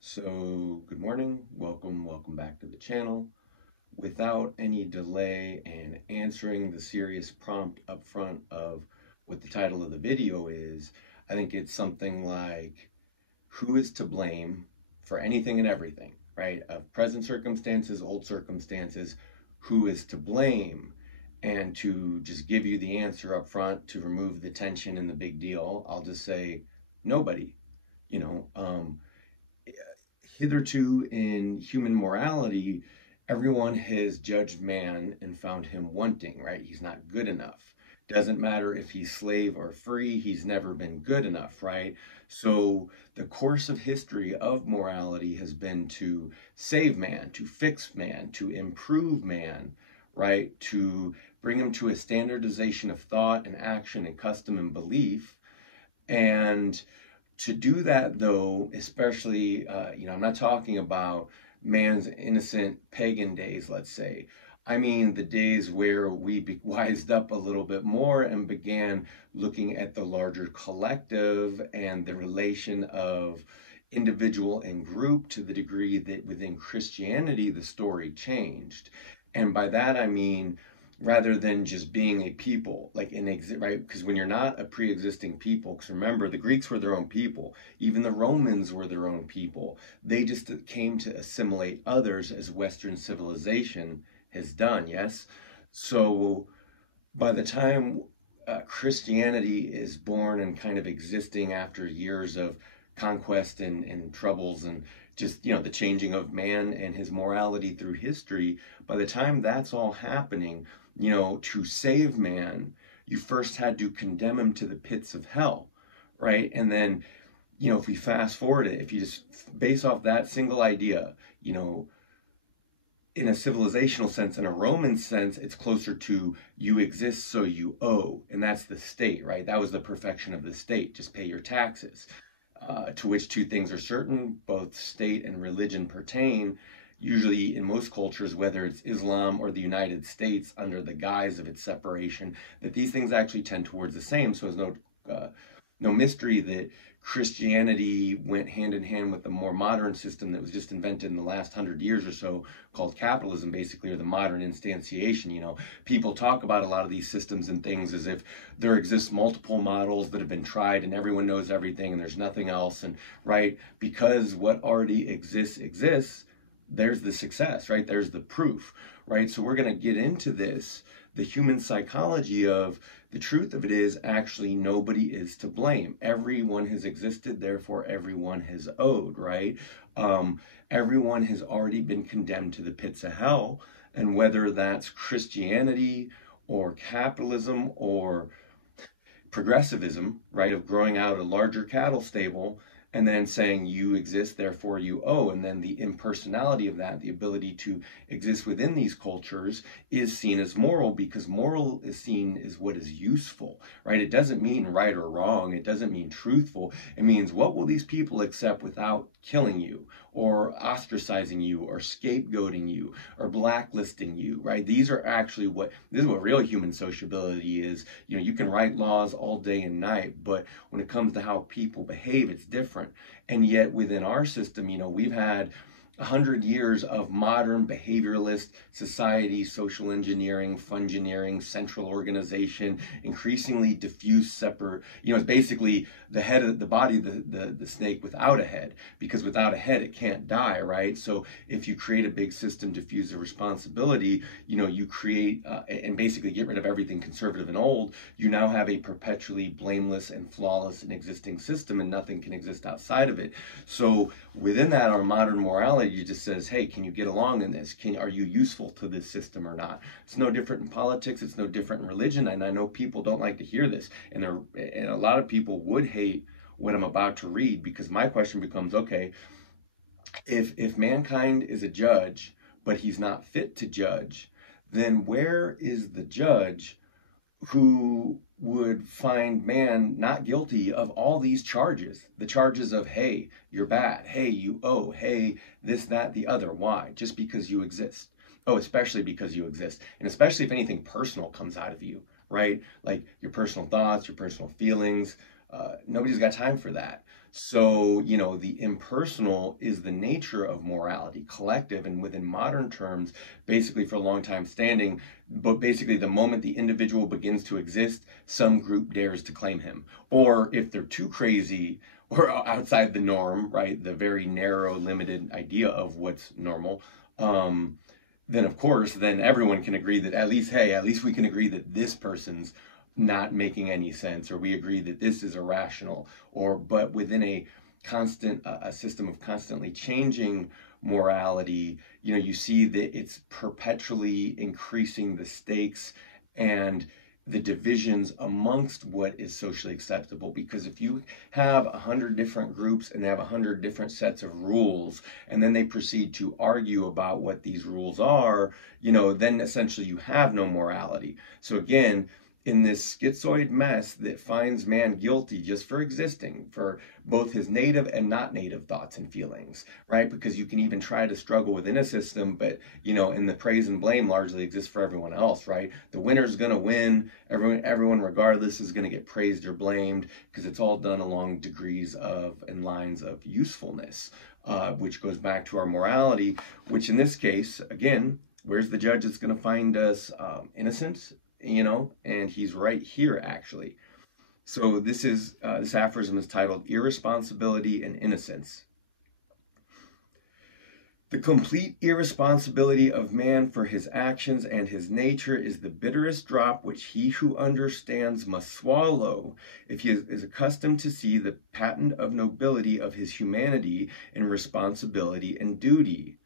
So, good morning, welcome back to the channel. Without any delay and answering the serious prompt up front of what the title of the video is, I think it's something like, who is to blame for anything and everything, right? Of present circumstances, old circumstances, who is to blame? And to just give you the answer up front to remove the tension and the big deal, I'll just say nobody, you know. Hitherto in human morality, everyone has judged man and found him wanting, right? He's not good enough. Doesn't matter if he's slave or free, he's never been good enough, right? So the course of history of morality has been to save man, to fix man, to improve man, right? To bring him to a standardization of thought and action and custom and belief. And to do that, though, especially, I'm not talking about man's innocent pagan days, let's say. I mean the days where we wised up a little bit more and began looking at the larger collective and the relation of individual and group to the degree that within Christianity, the story changed. And by that, I mean, rather than just being a people, like an exit, right? Because when you're not a pre-existing people, because remember, the Greeks were their own people, even the Romans were their own people. They just came to assimilate others as Western civilization has done, yes? So by the time Christianity is born and kind of existing after years of conquest and troubles and just, the changing of man and his morality through history, by the time that's all happening, to save man, you first had to condemn him to the pits of hell, right? And then, if we fast forward it, if you just base off that single idea, in a civilizational sense, in a Roman sense, it's closer to you exist, so you owe. And that's the state, right? That was the perfection of the state. Just pay your taxes. To which two things are certain, both state and religion pertain. Usually in most cultures, whether it's Islam or the United States, under the guise of its separation, that these things actually tend towards the same. So there's no mystery that Christianity went hand in hand with the more modern system that was just invented in the last 100 years or so, called capitalism, basically, or the modern instantiation. People talk about a lot of these systems and things as if there exists multiple models that have been tried and everyone knows everything and there's nothing else. And right, because what already exists, there's the success, right? There's the proof, right? So we're going to get into this, the human psychology of the truth of it is actually nobody is to blame. Everyone has existed, therefore everyone has owed, right? Everyone has already been condemned to the pits of hell. And whether that's Christianity or capitalism or progressivism, right, of growing out a larger cattle stable and then saying you exist, therefore you owe. And then the impersonality of that, the ability to exist within these cultures, is seen as moral, because moral is seen as what is useful, right? It doesn't mean right or wrong. It doesn't mean truthful. It means, what will these people accept without killing you or ostracizing you or scapegoating you or blacklisting you, right? This is what real human sociability is. You can write laws all day and night, but when it comes to how people behave, it's different. And yet within our system, we've had 100 years of modern behavioralist society, social engineering, fungineering, central organization, increasingly diffuse, separate, it's basically the head of the body, the snake without a head, because without a head, it can't die, right? So if you create a big system, diffuse the responsibility, you create and basically get rid of everything conservative and old, you now have a perpetually blameless and flawless and existing system, and nothing can exist outside of it. So within that, our modern morality just says, hey, can you get along in this? Are you useful to this system or not? It's no different in politics. It's no different in religion. And I know people don't like to hear this. And a lot of people would hate what I'm about to read, because my question becomes, okay, if mankind is a judge, but he's not fit to judge, then where is the judge who would find man not guilty of all these charges? The charges of, hey, you're bad, hey, you owe, hey, this, that, the other. Why? Just because you exist. Oh, especially because you exist. And especially if anything personal comes out of you, right? Like your personal thoughts, your personal feelings, Nobody's got time for that. So, the impersonal is the nature of morality, collective, and within modern terms, basically for a long time standing, but basically the moment the individual begins to exist, some group dares to claim him. Or if they're too crazy or outside the norm, right, the very narrow, limited idea of what's normal, then of course, then everyone can agree that at least, hey, at least we can agree that this person's not making any sense, or we agree that this is irrational, but within a constant, a system of constantly changing morality, you see that it's perpetually increasing the stakes and the divisions amongst what is socially acceptable. Because if you have 100 different groups and they have 100 different sets of rules, and then they proceed to argue about what these rules are, then essentially you have no morality. So again, in this schizoid mess that finds man guilty just for existing, for both his native and not native thoughts and feelings, right? Because you can even try to struggle within a system, but, and the praise and blame largely exists for everyone else, right? The winner's going to win. Everyone, regardless, is going to get praised or blamed, because it's all done along degrees of and lines of usefulness, which goes back to our morality, which in this case, again, where's the judge that's going to find us innocent? And he's right here, actually. So this aphorism is titled Irresponsibility and Innocence. The complete irresponsibility of man for his actions and his nature is the bitterest drop which he who understands must swallow if he is accustomed to see the patent of nobility of his humanity in responsibility and duty.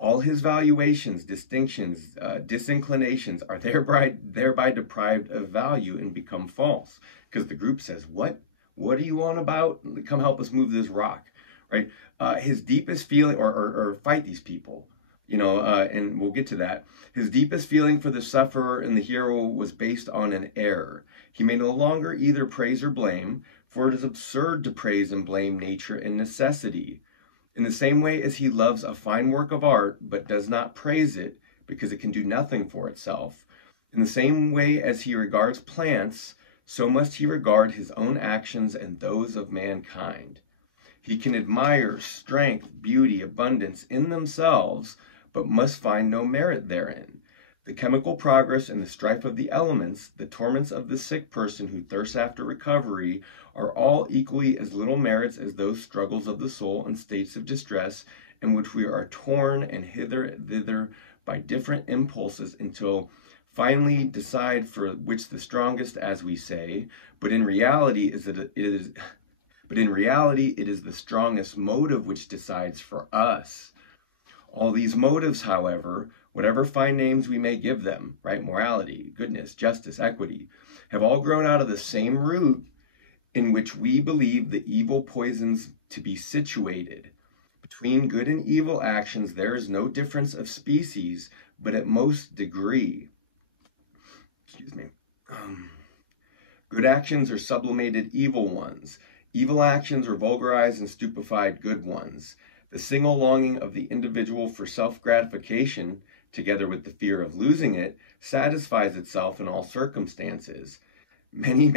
All his valuations, distinctions, disinclinations are thereby deprived of value and become false. Because the group says, what are you on about? Come help us move this rock, right? His deepest feeling, or fight these people, and we'll get to that. His deepest feeling for the sufferer and the hero was based on an error. He may no longer either praise or blame, for it is absurd to praise and blame nature and necessity. In the same way as he loves a fine work of art, but does not praise it, because it can do nothing for itself, in the same way as he regards plants, so must he regard his own actions and those of mankind. He can admire strength, beauty, abundance in themselves, but must find no merit therein. The chemical progress and the strife of the elements, the torments of the sick person who thirsts after recovery, are all equally as little merits as those struggles of the soul and states of distress in which we are torn and hither and thither by different impulses until finally decide for which the strongest, as we say, but in reality it is the strongest motive which decides for us. All these motives, however, whatever fine names we may give them, right, morality, goodness, justice, equity, have all grown out of the same root in which we believe the evil poisons to be situated. Between good and evil actions there is no difference of species, but at most degree. Good actions are sublimated evil ones. Evil actions are vulgarized and stupefied good ones. The single longing of the individual for self-gratification, together with the fear of losing it, satisfies itself in all circumstances. Many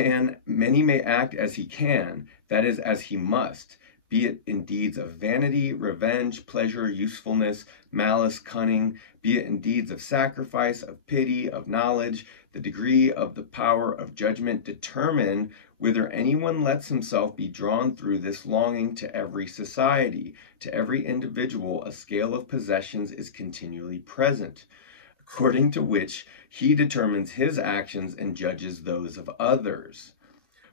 may act as he can, that is, as he must, be it in deeds of vanity, revenge, pleasure, usefulness, malice, cunning, be it in deeds of sacrifice, of pity, of knowledge. The degree of the power of judgment determine whither anyone lets himself be drawn through this longing. To every society, to every individual, a scale of possessions is continually present, according to which he determines his actions and judges those of others.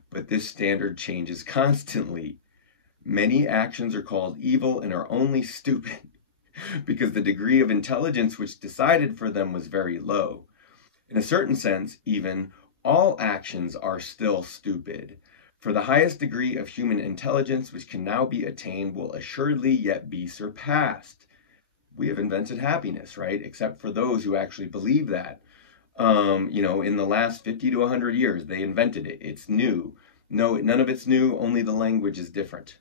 But this standard changes constantly. Many actions are called evil and are only stupid because the degree of intelligence which decided for them was very low. In a certain sense, even, all actions are still stupid, for the highest degree of human intelligence which can now be attained will assuredly yet be surpassed. We have invented happiness, right? Except for those who actually believe that. In the last 50 to 100 years, they invented it. It's new. No, none of it's new, only the language is different.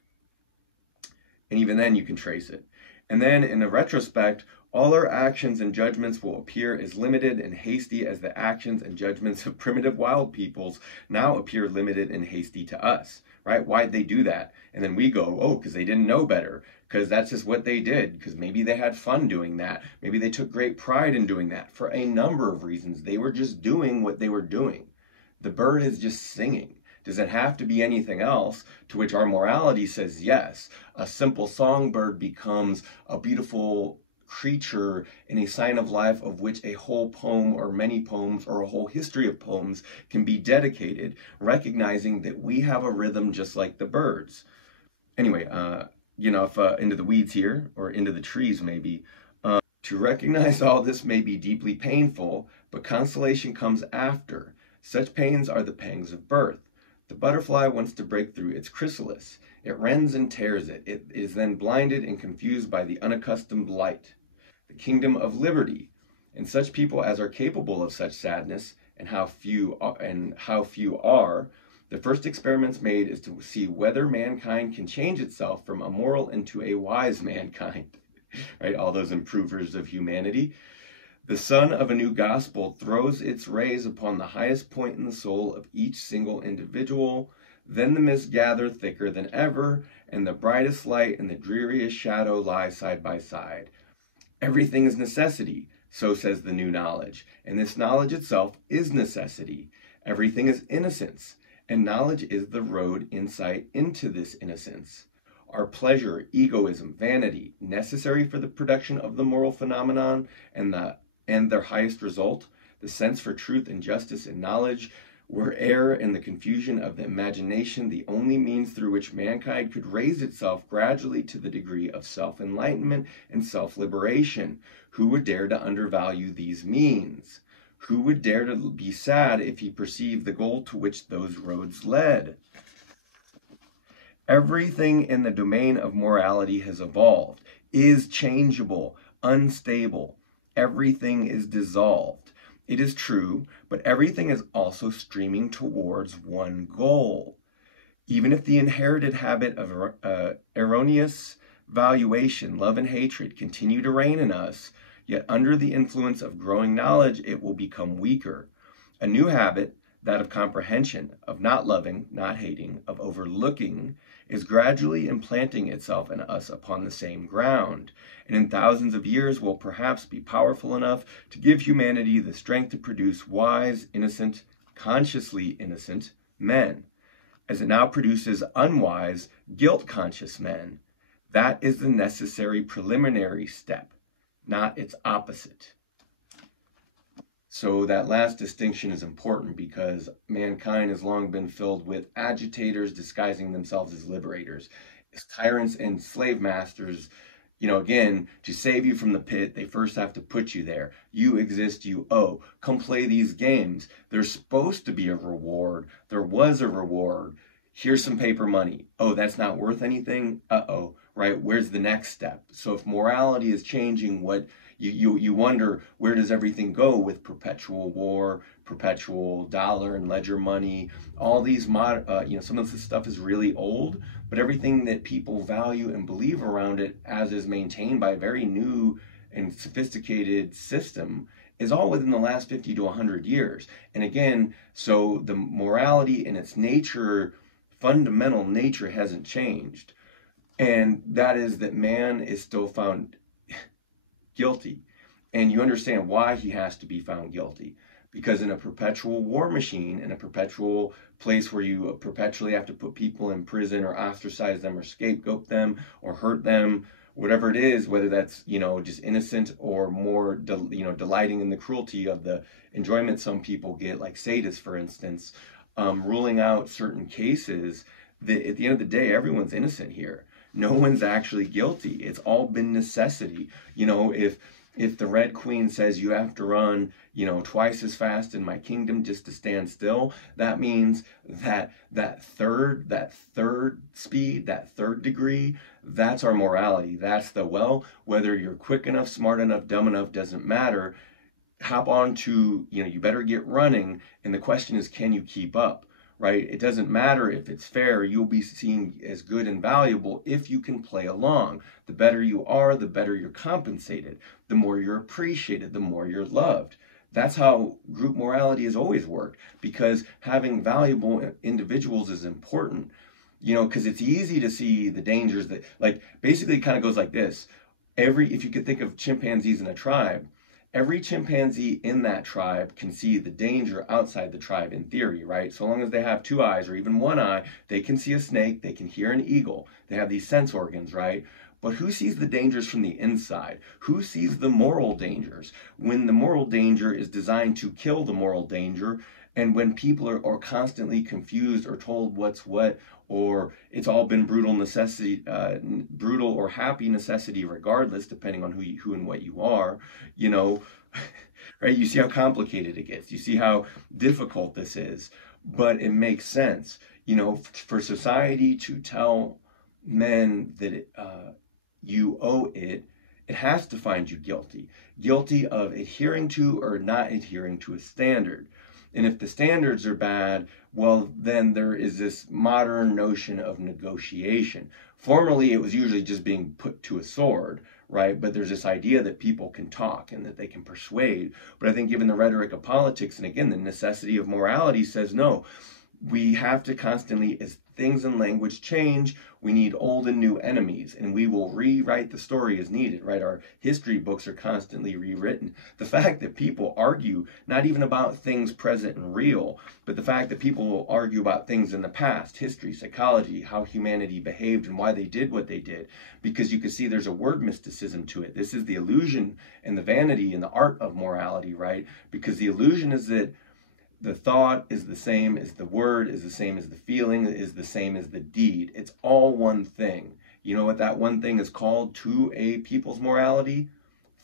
And even then you can trace it. And then in the retrospect, all our actions and judgments will appear as limited and hasty as the actions and judgments of primitive wild peoples now appear limited and hasty to us, right? Why'd they do that? And then we go, oh, because they didn't know better, because that's just what they did, because maybe they had fun doing that. Maybe they took great pride in doing that. For a number of reasons, they were just doing what they were doing. The bird is just singing. Does it have to be anything else? To which our morality says yes. A simple songbird becomes a beautiful creature and a sign of life of which a whole poem or many poems or a whole history of poems can be dedicated, recognizing that we have a rhythm just like the birds. Anyway, if into the weeds here, or into the trees maybe. To recognize all this may be deeply painful, but consolation comes after. Such pains are the pangs of birth. The butterfly wants to break through its chrysalis. It rends and tears it. It is then blinded and confused by the unaccustomed light. The kingdom of liberty, and such people as are capable of such sadness, and how few are, the first experiments made is to see whether mankind can change itself from a moral into a wise mankind. Right? All those improvers of humanity. The sun of a new gospel throws its rays upon the highest point in the soul of each single individual. Then the mists gather thicker than ever, and the brightest light and the dreariest shadow lie side by side. Everything is necessity, so says the new knowledge, and this knowledge itself is necessity. Everything is innocence, and knowledge is the road insight into this innocence. Are pleasure, egoism, vanity necessary for the production of the moral phenomenon and their highest result, the sense for truth and justice and knowledge? Were error and the confusion of the imagination the only means through which mankind could raise itself gradually to the degree of self-enlightenment and self-liberation? Who would dare to undervalue these means? Who would dare to be sad if he perceived the goal to which those roads led? Everything in the domain of morality has evolved, is changeable, unstable. Everything is dissolved. It is true, but everything is also streaming towards one goal. Even if the inherited habit of erroneous valuation, love and hatred continue to reign in us, yet under the influence of growing knowledge, it will become weaker. A new habit, that of comprehension, of not loving, not hating, of overlooking, is gradually implanting itself in us upon the same ground, and in thousands of years will perhaps be powerful enough to give humanity the strength to produce wise, innocent, consciously innocent men, as it now produces unwise, guilt-conscious men. That is the necessary preliminary step, not its opposite. So that last distinction is important because mankind has long been filled with agitators disguising themselves as liberators, as tyrants and slave masters. Again, to save you from the pit, they first have to put you there. You exist, you owe. Come play these games. There's supposed to be a reward. There was a reward. Here's some paper money. Oh, that's not worth anything? Uh-oh, right? Where's the next step? So if morality is changing, you wonder, where does everything go with perpetual war, perpetual dollar and ledger money? All these some of this stuff is really old, but everything that people value and believe around it, as is maintained by a very new and sophisticated system, is all within the last 50 to 100 years. And again, so the morality in its nature, fundamental nature, hasn't changed. And that is that man is still found guilty. And you understand why he has to be found guilty. Because in a perpetual war machine, in a perpetual place where you perpetually have to put people in prison or ostracize them or scapegoat them or hurt them, whatever it is, whether that's, just innocent or more, delighting in the cruelty of the enjoyment some people get, like sadists, for instance, ruling out certain cases, that at the end of the day, everyone's innocent here. No one's actually guilty. It's all been necessity. If the Red Queen says you have to run, twice as fast in my kingdom just to stand still, that means that third speed, that third degree, that's our morality. That's whether you're quick enough, smart enough, dumb enough, doesn't matter. Hop on to, you better get running. And the question is, can you keep up? Right? It doesn't matter if it's fair. You'll be seen as good and valuable if you can play along. The better you are, the better you're compensated. The more you're appreciated, the more you're loved. That's how group morality has always worked, because having valuable individuals is important. because it's easy to see the dangers that, like, basically it kind of goes like this. If you could think of chimpanzees in a tribe, every chimpanzee in that tribe can see the danger outside the tribe in theory, right? So long as they have two eyes or even one eye, they can see a snake, they can hear an eagle. They have these sense organs, right? But who sees the dangers from the inside? Who sees the moral dangers? When the moral danger is designed to kill the moral danger, and when people are constantly confused or told what's what, or it's all been brutal necessity, brutal or happy necessity, regardless, depending on who and what you are, you know, right? You see how complicated it gets. You see how difficult this is, but it makes sense, for society to tell men that you owe it, it has to find you guilty of adhering to or not adhering to a standard. And if the standards are bad, well, then there is this modern notion of negotiation. Formerly, it was usually just being put to a sword, right? But there's this idea that people can talk and that they can persuade. But I think given the rhetoric of politics, and again, the necessity of morality says no, we have to constantly, as things and language change, we need old and new enemies, and we will rewrite the story as needed, right? Our history books are constantly rewritten. The fact that people argue not even about things present and real, but the fact that people will argue about things in the past, history, psychology, how humanity behaved and why they did what they did, because you can see there's a word mysticism to it. This is the illusion and the vanity and the art of morality, right? Because the illusion is that the thought is the same as the word, is the same as the feeling, is the same as the deed. It's all one thing. You know what that one thing is called to a people's morality?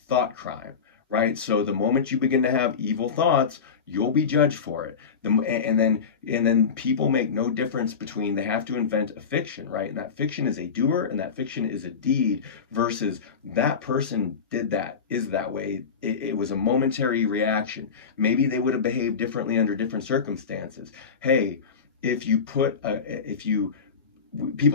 Thought crime, right? So the moment you begin to have evil thoughts, you'll be judged for it. And then people make no difference between, they have to invent a fiction, right? And that fiction is a doer and that fiction is a deed, versus that person did that, is that way. It was a momentary reaction. Maybe they would have behaved differently under different circumstances. Hey, people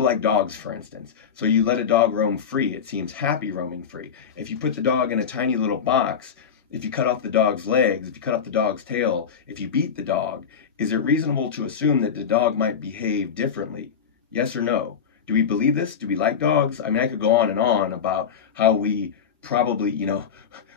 like dogs, for instance. So you let a dog roam free, it seems happy roaming free. If you put the dog in a tiny little box, if you cut off the dog's legs, if you cut off the dog's tail, if you beat the dog, is it reasonable to assume that the dog might behave differently? Yes or no? Do we believe this? Do we like dogs? I mean, I could go on and on about how we probably,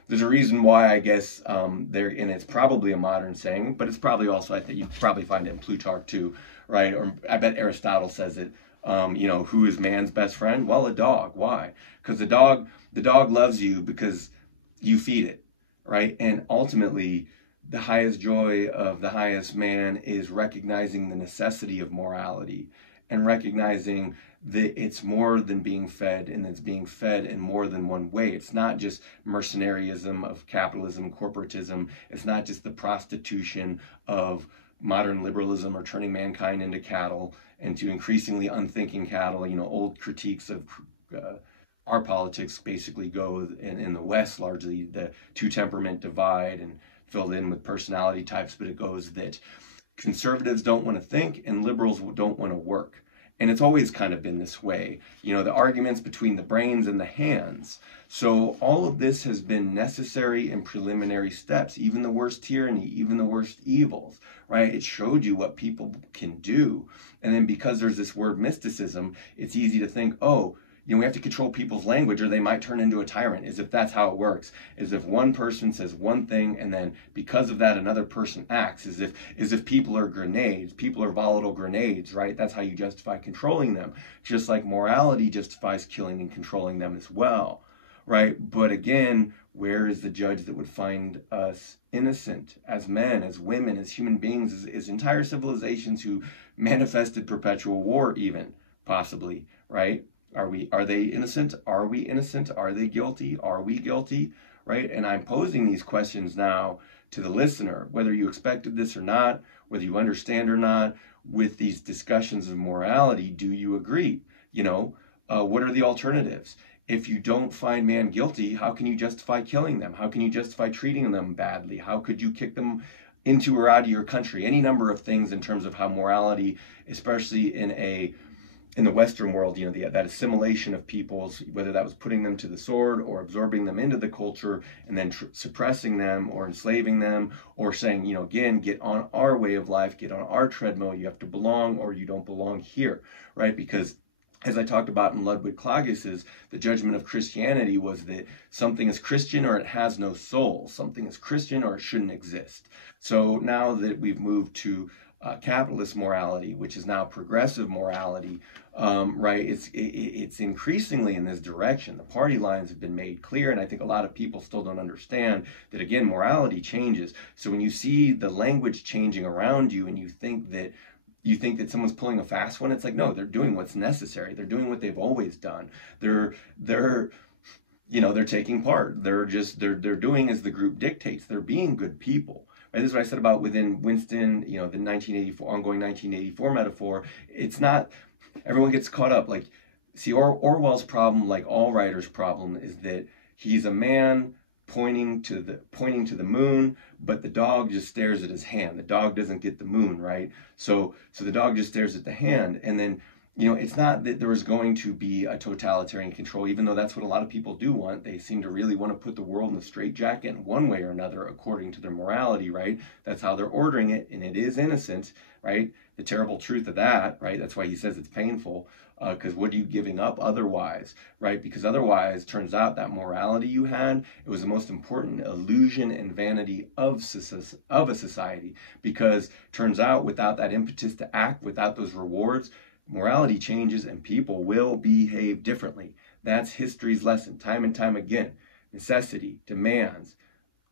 there's a reason why, I guess, and it's probably a modern saying, but it's probably also, I think you probably find it in Plutarch too, right? Or I bet Aristotle says it. Who is man's best friend? Well, a dog. Why? Because the dog loves you because you feed it, right? And ultimately, the highest joy of the highest man is recognizing the necessity of morality and recognizing that it's more than being fed, and it's being fed in more than one way. It's not just mercenaryism of capitalism, corporatism. It's not just the prostitution of modern liberalism or turning mankind into cattle, and to increasingly unthinking cattle. Old critiques of our politics basically go in the West, largely the two temperament divide and filled in with personality types, but it goes that conservatives don't want to think and liberals don't want to work. And it's always kind of been this way, the arguments between the brains and the hands. So all of this has been necessary and preliminary steps, even the worst tyranny, even the worst evils, right? It showed you what people can do. And then because there's this word mysticism, it's easy to think, oh, we have to control people's language or they might turn into a tyrant, as if that's how it works. As if one person says one thing and then because of that another person acts, as if people are grenades, people are volatile grenades, right? That's how you justify controlling them. Just like morality justifies killing and controlling them as well, right? But again, where is the judge that would find us innocent as men, as women, as human beings, as entire civilizations who manifested perpetual war even, possibly, right? Are they innocent? Are we innocent? Are they guilty? Are we guilty? Right? And I'm posing these questions now to the listener, whether you expected this or not, whether you understand or not, with these discussions of morality, do you agree? What are the alternatives? If you don't find man guilty, how can you justify killing them? How can you justify treating them badly? How could you kick them into or out of your country? Any number of things in terms of how morality, especially in a in the Western world, that assimilation of peoples, whether that was putting them to the sword or absorbing them into the culture and then suppressing them or enslaving them, or saying, again, get on our way of life, get on our treadmill, you have to belong or you don't belong here, right? Because as I talked about in Ludwig Clagus's, the judgment of Christianity was that something is Christian or it has no soul. Something is Christian or it shouldn't exist. So now that we've moved to capitalist morality, which is now progressive morality, right? It's increasingly in this direction. The party lines have been made clear, and I think a lot of people still don't understand that, again, morality changes. So when you see the language changing around you and you think that someone's pulling a fast one, it's like, no, they're doing what's necessary. They're doing what they've always done. They're taking part. They're doing as the group dictates. They're being good people. Right? This is what I said about within Winston, the 1984 ongoing 1984 metaphor. It's not, everyone gets caught up. Like, see, Orwell's problem, like all writers' problem, is that he's a man pointing to the moon, but the dog just stares at his hand. The dog doesn't get the moon, right? So the dog just stares at the hand, and then it's not that there is going to be a totalitarian control, even though that's what a lot of people do want. They seem to really want to put the world in a straitjacket in one way or another, according to their morality, right? That's how they're ordering it, and it is innocent, right? The terrible truth of that, right? That's why he says it's painful, because what are you giving up otherwise, right? Because otherwise, turns out that morality you had, it was the most important illusion and vanity of a society, because turns out without that impetus to act, without those rewards, morality changes and people will behave differently. That's history's lesson, time and time again. Necessity, demands,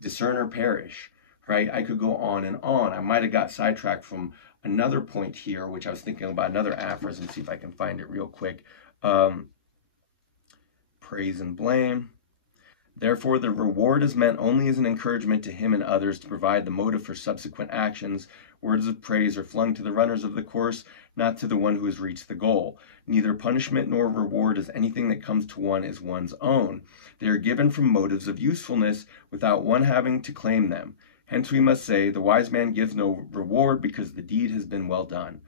discern or perish, right? I could go on and on. I might have got sidetracked from another point here, which I was thinking about another aphorism. See if I can find it real quick. Praise and blame. Therefore, the reward is meant only as an encouragement to him and others to provide the motive for subsequent actions. Words of praise are flung to the runners of the course, not to the one who has reached the goal. Neither punishment nor reward is anything that comes to one as one's own. They are given from motives of usefulness without one having to claim them. Hence we must say, the wise man gives no reward because the deed has been well done.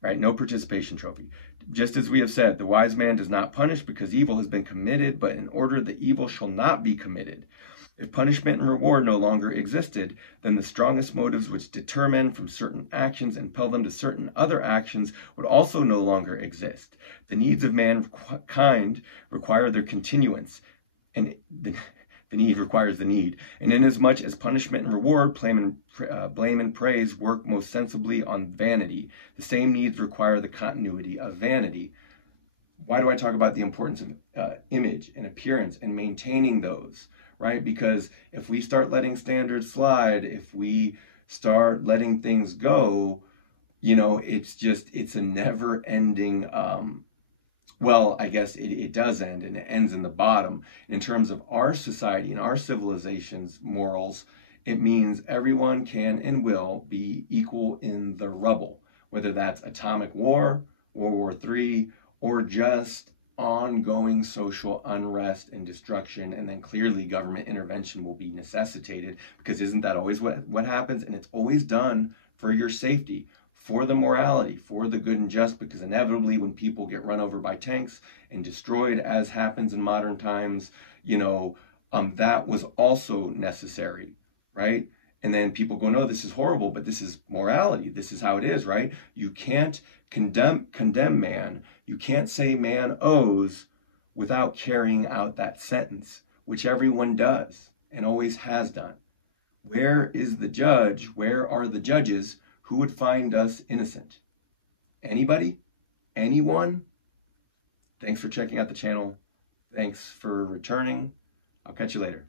Right? No participation trophy. Just as we have said, the wise man does not punish because evil has been committed, but in order that evil shall not be committed. If punishment and reward no longer existed, then the strongest motives which deter men from certain actions and impel them to certain other actions would also no longer exist. The needs of mankind require their continuance, and the need requires the need. And inasmuch as punishment and reward, blame and praise work most sensibly on vanity, the same needs require the continuity of vanity. Why do I talk about the importance of image and appearance and maintaining those, right? Because if we start letting standards slide, if we start letting things go, it's a never-ending well, I guess it does end, and it ends in the bottom. In terms of our society and our civilization's morals, it means everyone can and will be equal in the rubble, whether that's atomic war, World War III, or just ongoing social unrest and destruction, and then clearly government intervention will be necessitated, because isn't that always what happens? And it's always done for your safety, for the morality, for the good and just, because inevitably when people get run over by tanks and destroyed, as happens in modern times, that was also necessary, right? And then people go, no, this is horrible, but this is morality. This is how it is, right? You can't condemn man. You can't say man owes without carrying out that sentence, which everyone does and always has done. Where is the judge? Where are the judges who would find us innocent? Anybody? Anyone? Thanks for checking out the channel. Thanks for returning. I'll catch you later.